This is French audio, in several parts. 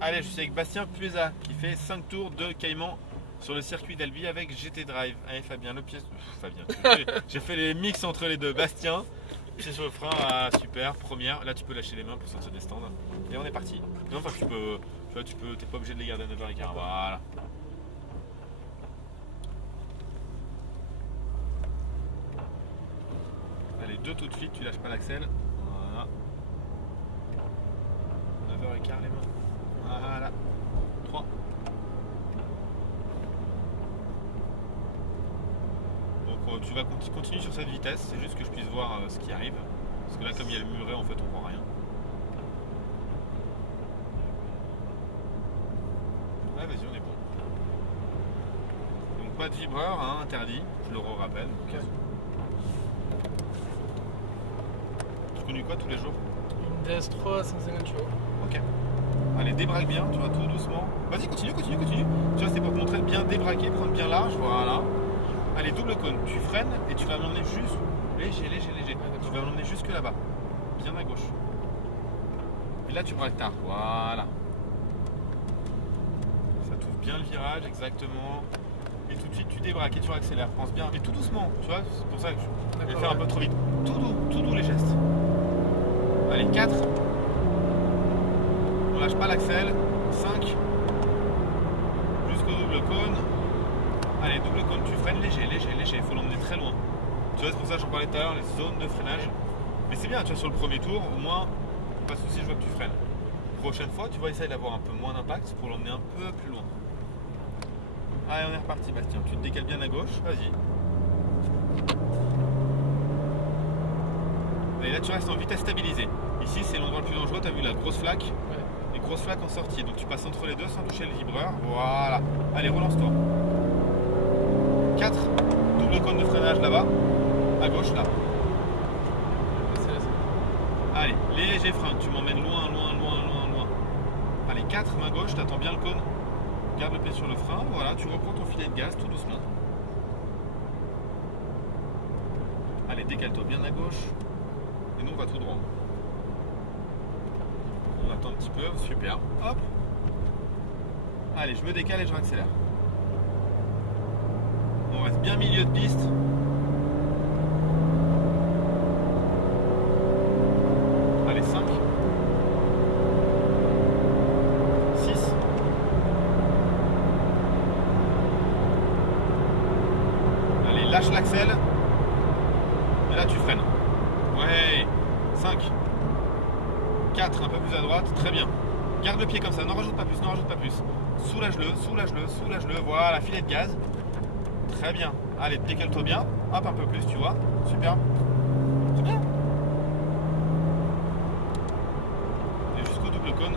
Allez, je suis avec Bastien Puesa qui fait 5 tours de Caïman sur le circuit d'Albi avec GT Drive. Allez Fabien, le pied... Fabien, j'ai fait les mix entre les deux. Bastien, pied sur le frein, ah, super, première. Là tu peux lâcher les mains pour sortir des stands. Et on est parti. Non, enfin t'es pas obligé de les garder à 9h15. Voilà. Allez, deux tout de suite, tu lâches pas l'axel. Voilà. 9h15 les mains. Voilà. 3. Donc tu vas continuer sur cette vitesse, c'est juste que je puisse voir ce qui arrive. Parce que là comme il y a le muret en fait on voit rien. Ouais vas-y on est bon. Donc pas de vibreur, hein, interdit, je le rappelle. Okay. Tu conduis quoi tous les jours? Une DS3 à 150 chevaux. Ok. Allez, débraque bien, tu vas tout doucement. Vas-y, continue. Tu vois, c'est pour te montrer de bien débraquer, prendre bien large, voilà. Allez, double cône, tu freines et tu vas m'emmener juste léger. Tu vas m'emmener jusque là-bas, bien à gauche. Et là, tu braques tard, voilà. Ça t'ouvre bien le virage, exactement. Et tout de suite, tu débraques et tu accélères. Pense bien, mais tout doucement, tu vois, c'est pour ça que je vais faire un peu trop vite. Tout doux les gestes. Allez, 4. On lâche pas l'axel. 5. Jusqu'au double cône. Allez, double cône, tu freines léger. Il faut l'emmener très loin. Tu vois, c'est pour ça que j'en parlais tout à l'heure, les zones de freinage. Mais c'est bien, tu vois, sur le premier tour, au moins, pas de soucis, je vois que tu freines. Prochaine fois, tu vas essayer d'avoir un peu moins d'impact pour l'emmener un peu plus loin. Allez, on est reparti, Bastien. Tu te décales bien à gauche, vas-y. Et là, tu restes en vitesse stabilisée. Ici, c'est l'endroit le plus dangereux. Tu as vu la grosse flaque? Ouais. Les grosses flaques en sortie. Donc, tu passes entre les deux sans toucher le vibreur. Voilà. Allez, relance-toi. 4. Double cône de freinage là-bas. À gauche, là. Allez, léger frein. Tu m'emmènes loin. Allez, 4, main gauche. Tu attends bien le cône. Garde le pied sur le frein. Voilà, tu reprends ton filet de gaz tout doucement. Allez, décale-toi bien à gauche. Et nous, on va tout droit. On attend un petit peu, super. Hop. Allez, je me décale et je réaccélère. On reste bien milieu de piste. Allez, 5. 6. Allez, lâche l'axel. Et là, tu freines. Ouais. 5. 4, un peu plus à droite, très bien. Garde le pied comme ça, n'en rajoute pas plus. Soulage-le, voilà, filet de gaz. Très bien. Allez, décale-toi bien. Hop, un peu plus, tu vois. Super. C'est bien. Et jusqu'au double cône.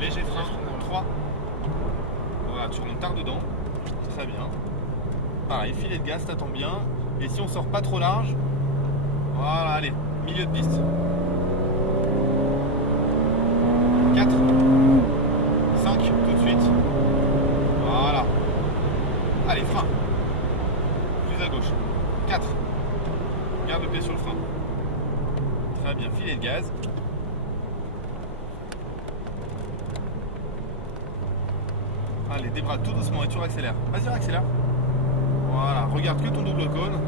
Léger frein. 3. Voilà, tu remontes tard dedans. Très bien. Pareil, filet de gaz, t'attends bien. Et si on sort pas trop large, voilà, allez, milieu de piste. 4, 5, tout de suite. Voilà. Allez, frein. Plus à gauche. 4. Garde le pied sur le frein. Très bien, filet de gaz. Allez, débraque tout doucement et tu réaccélères. Vas-y, réaccélère. Voilà, regarde que ton double cône.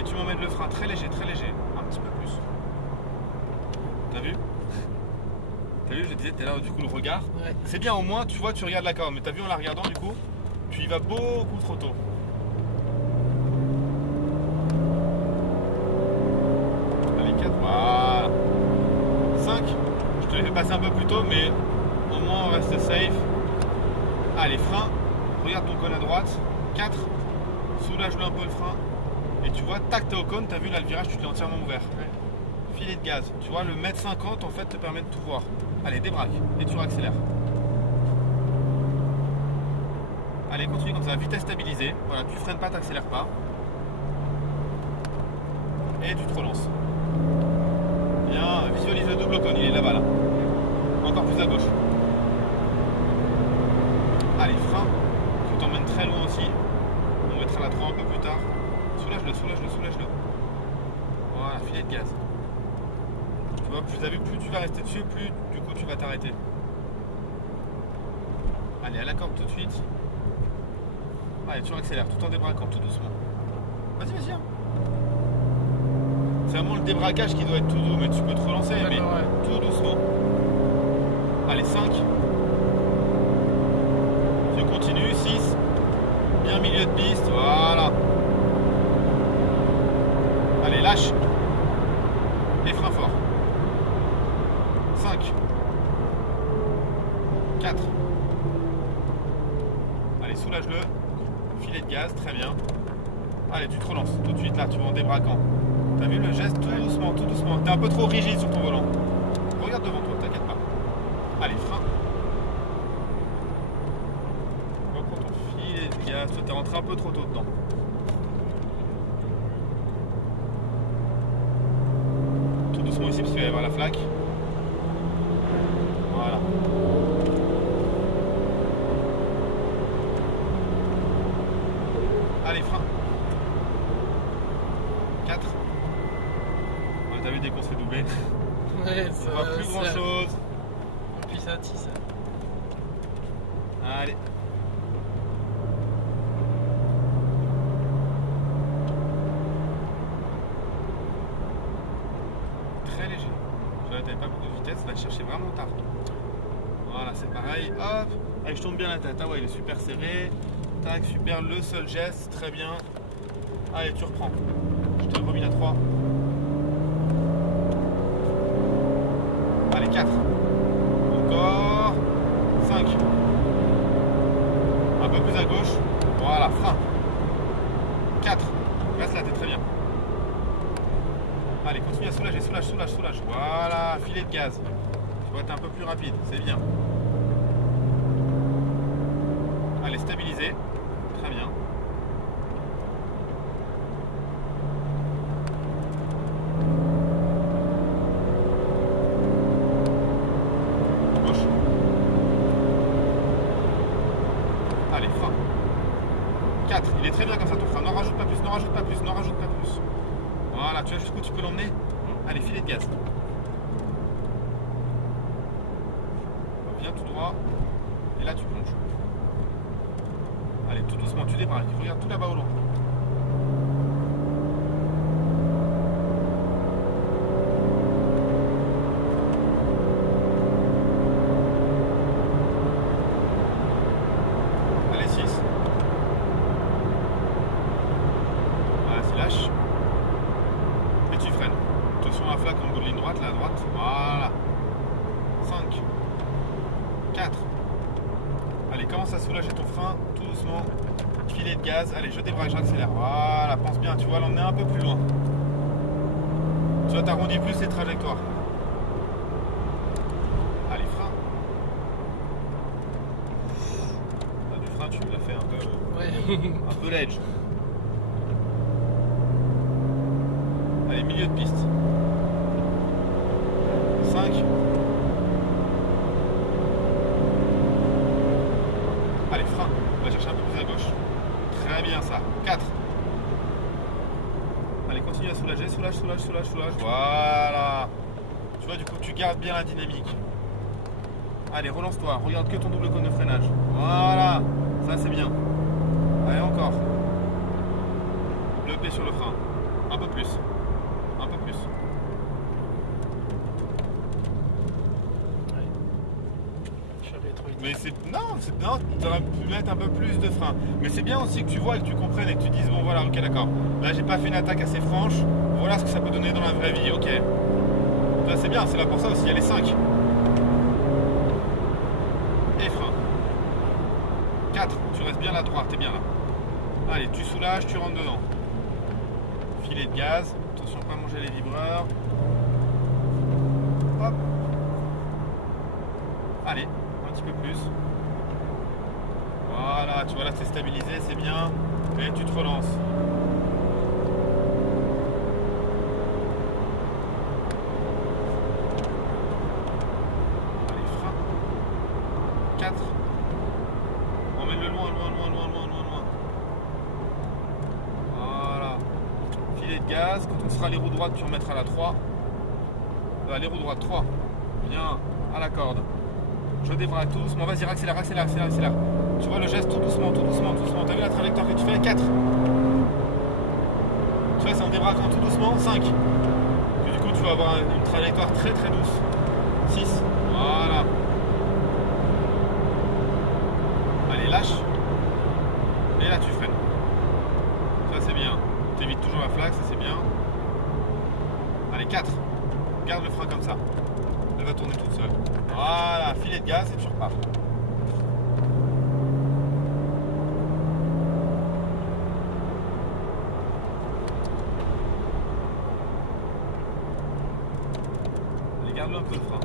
Et tu m'emmènes le frein très léger. Un petit peu plus. T'as vu? Je disais tout à l'heure, du coup, le regard. Ouais. C'est bien, au moins, tu vois, tu regardes la corde. Mais t'as vu, en la regardant, du coup, tu y vas beaucoup trop tôt. Allez, 4, voilà. 5, je te l'ai fait passer un peu plus tôt, mais au moins, on reste safe. Allez, frein. Regarde ton cône à droite. 4, soulage-le un peu le frein. Et tu vois, tac, t'es au cône, t'as vu, là, le virage, tu te l'es entièrement ouvert. Ouais. Filet de gaz, tu vois, le mètre 50 en fait te permet de tout voir. Allez, débraque et tu réaccélères. Allez, continue comme ça, vitesse stabilisée. Voilà, tu freines pas, t'accélères pas. Et tu te relances. Bien, visualise le double cône, il est là-bas là. Encore plus à gauche. Allez, frein. Tu t'emmènes très loin aussi. On mettra la 3 un peu plus tard. Soulage-le. Voilà, filet de gaz. Tu vois, plus t'as vu, plus tu vas rester dessus, plus du coup tu vas t'arrêter. Allez, à la corde tout de suite. Allez, tu accélères tout en débraquant, tout doucement. Vas-y, vas-y. Hein. C'est vraiment le débraquage qui doit être tout doux, mais tu peux te relancer, mais tout doucement. Allez, 5. Tu continues, 6. Bien milieu de piste, voilà. Allez, lâche. Et frein fort. 5. 4. Allez, soulage-le. Filet de gaz, très bien. Allez, tu te relances tout de suite là, tu vas en débraquant. T'as vu le geste tout doucement, tout doucement. T'es un peu trop rigide sur ton volant. Regarde devant toi, t'inquiète pas. Allez, frein. Reprends ton filet de gaz. Toi, t'es rentré un peu trop tôt dedans. Tout doucement ici parce qu'il va y avoir la flaque. Voilà. Allez, frein. 4. Ouais, t'as vu dès qu'on se fait doubler. Ouais, ça On voit plus grand chose. Et puis ça tisse. Allez. Très léger. Tu vois, t'avais pas beaucoup de vitesse, va chercher vraiment tard. Voilà, c'est pareil. Hop. Allez, je tourne bien la tête. Ah ouais, il est super serré. Tac, super. Le seul geste, très bien. Allez, tu reprends. Je te remets à 3. Allez, 4. Encore. 5. Un peu plus à gauche. Voilà, frein. 4. Reste là, t'es très bien. Allez, continue à soulager, soulage, soulage, soulage. Voilà, filet de gaz. Tu vois, t'es un peu plus rapide, c'est bien. Allez, stabiliser. Très bien. Gauche. Allez, frein. 4. Il est très bien comme ça ton frein. N'en rajoute pas plus, n'en rajoute pas plus, n'en rajoute pas plus. Voilà, tu vois jusqu'où tu peux l'emmener. Allez, filet de gaz. Viens tout droit. Et là, tu plonges. Allez, tout doucement, tu débraques. Regarde tout là-bas au loin. Allez, 6. Vas-y, lâche. Et tu freines. Attention à la flaque en bout de ligne droite, là à droite. Voilà. 5. 4. Allez, commence à soulager ton frein, tout doucement. Filet de gaz. Allez, je débraque, j'accélère. Voilà, pense bien, tu vas l'emmener un peu plus loin. Tu vas t'arrondir plus les trajectoires. Allez, frein. Ah, du frein, tu l'as fait un peu. Ouais. Un peu l'edge. Allez, milieu de piste. 5. Allez, frein. On va chercher un peu plus à gauche. Très bien ça. 4. Allez, continue à soulager. Soulage, soulage, soulage, soulage. Voilà. Tu vois, du coup, tu gardes bien la dynamique. Allez, relance-toi. Regarde que ton double cône de freinage. Voilà. Ça, c'est bien. Allez, encore. Le pied sur le frein. Un peu plus. Un peu plus. Mais c'est. Non, tu aurais pu mettre un peu plus de frein. Mais c'est bien aussi que tu vois et que tu comprennes et que tu dises bon voilà, ok d'accord. Là j'ai pas fait une attaque assez franche. Voilà ce que ça peut donner dans la vraie vie, ok. Là c'est bien, c'est là pour ça aussi, il y a les 5. Et frein. 4, tu restes bien à droite, t'es bien là. Allez, tu soulages, tu rentres dedans. Filet de gaz, attention pas manger les vibreurs. Hop. Allez, un petit peu plus. Voilà, tu vois là c'est stabilisé, c'est bien. Et tu te relances. Allez, frein. 4. Emmène-le loin, loin, loin, loin, loin, loin, loin. Voilà. Filet de gaz. Quand on sera les roues droites, tu remettras la 3. Les roues droites, 3. Bien, à la corde. Je débraque tout doucement. Vas-y, accélère. Tu vois le geste tout doucement. T'as vu la trajectoire que tu fais? 4. Tu vois, c'est en débraquant tout doucement. 5. Et du coup, tu vas avoir une trajectoire très très douce. 6. Voilà. Allez, lâche. Et là, tu freines. Ça, c'est bien. T'évites toujours la flaque, ça c'est bien. Allez, 4. Garde le frein comme ça. Elle va tourner toute seule. Voilà, filet de gaz et tu repars. Allez, garde-le un peu le frein.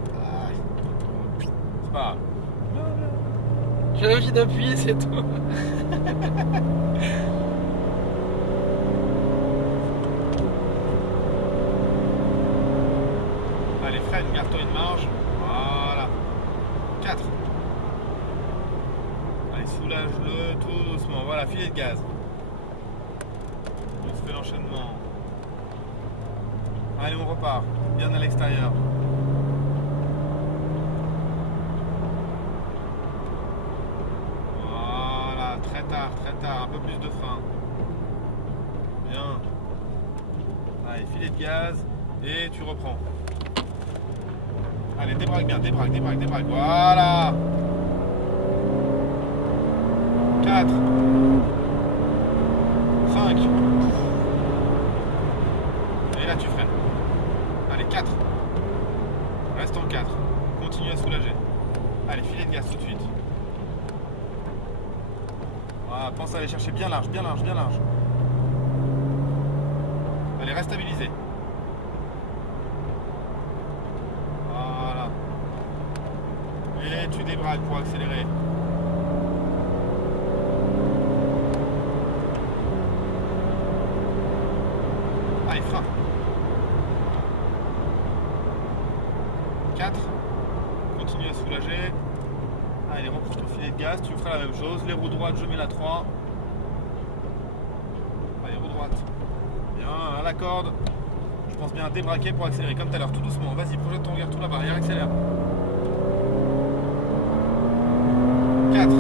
C'est pas grave. J'ai envie d'appuyer, c'est tout. Allez, freine, garde-toi une marge. Voilà. 4. Allez, soulage-le tout doucement. Voilà, filet de gaz. On se fait l'enchaînement. Allez, on repart. Bien à l'extérieur. Voilà, très tard. Un peu plus de frein. Bien. Allez, filet de gaz. Et tu reprends. Allez, débraque bien, débraque. Voilà. 4. 5. Et là, tu freines. Allez, 4. Reste en 4. Continue à soulager. Allez, filet de gaz tout de suite. Voilà, pense à aller chercher bien large. Allez, reste stabilisé. Voilà. Et tu débraques pour accélérer. Allez, frein. 4. Continue à soulager. Allez, reprends ton filet de gaz. Tu feras la même chose. Les roues droites, je mets la 3. Allez, roue droite. Bien, à la corde. Je pense bien à débraquer pour accélérer comme tout à l'heure, tout doucement. Vas-y, projette ton regard tout la barrière, accélère. 4. 5.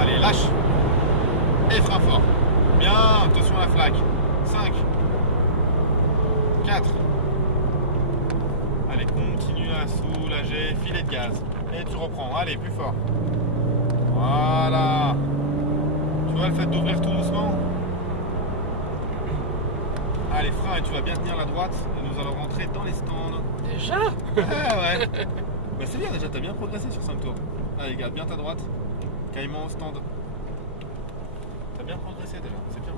Allez, lâche. Et frein fort. Bien, attention à la flaque. 5. 4. Allez, continue à soulager. Filet de gaz. Et tu reprends. Allez, plus fort. Voilà. Tu vois le fait d'ouvrir tout doucement? Allez, frein et tu vas bien tenir la droite. Et nous allons rentrer dans les stands. Déjà? Ah ouais. Bah c'est bien déjà, t'as bien progressé sur 5 tours. Allez, garde bien ta droite. Caïman au stand. T'as bien progressé déjà, c'est bien.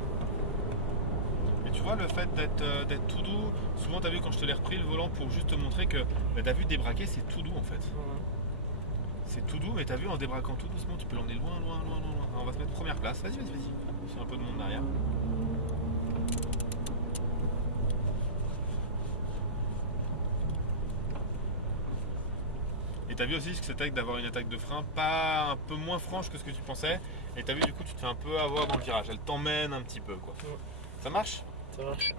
Et tu vois le fait d'être tout doux, souvent t'as vu quand je te l'ai repris le volant pour juste te montrer que bah, t'as vu débraquer c'est tout doux en fait. C'est tout doux et t'as vu en débraquant tout doucement tu peux l'emmener loin. Alors, on va se mettre première place, vas-y. C'est un peu de monde derrière. Et t'as vu aussi ce que c'était que d'avoir une attaque de frein pas un peu moins franche que ce que tu pensais. Et t'as vu du coup tu te fais un peu avoir dans le virage. Elle t'emmène un petit peu quoi. Ça marche ? Ça marche.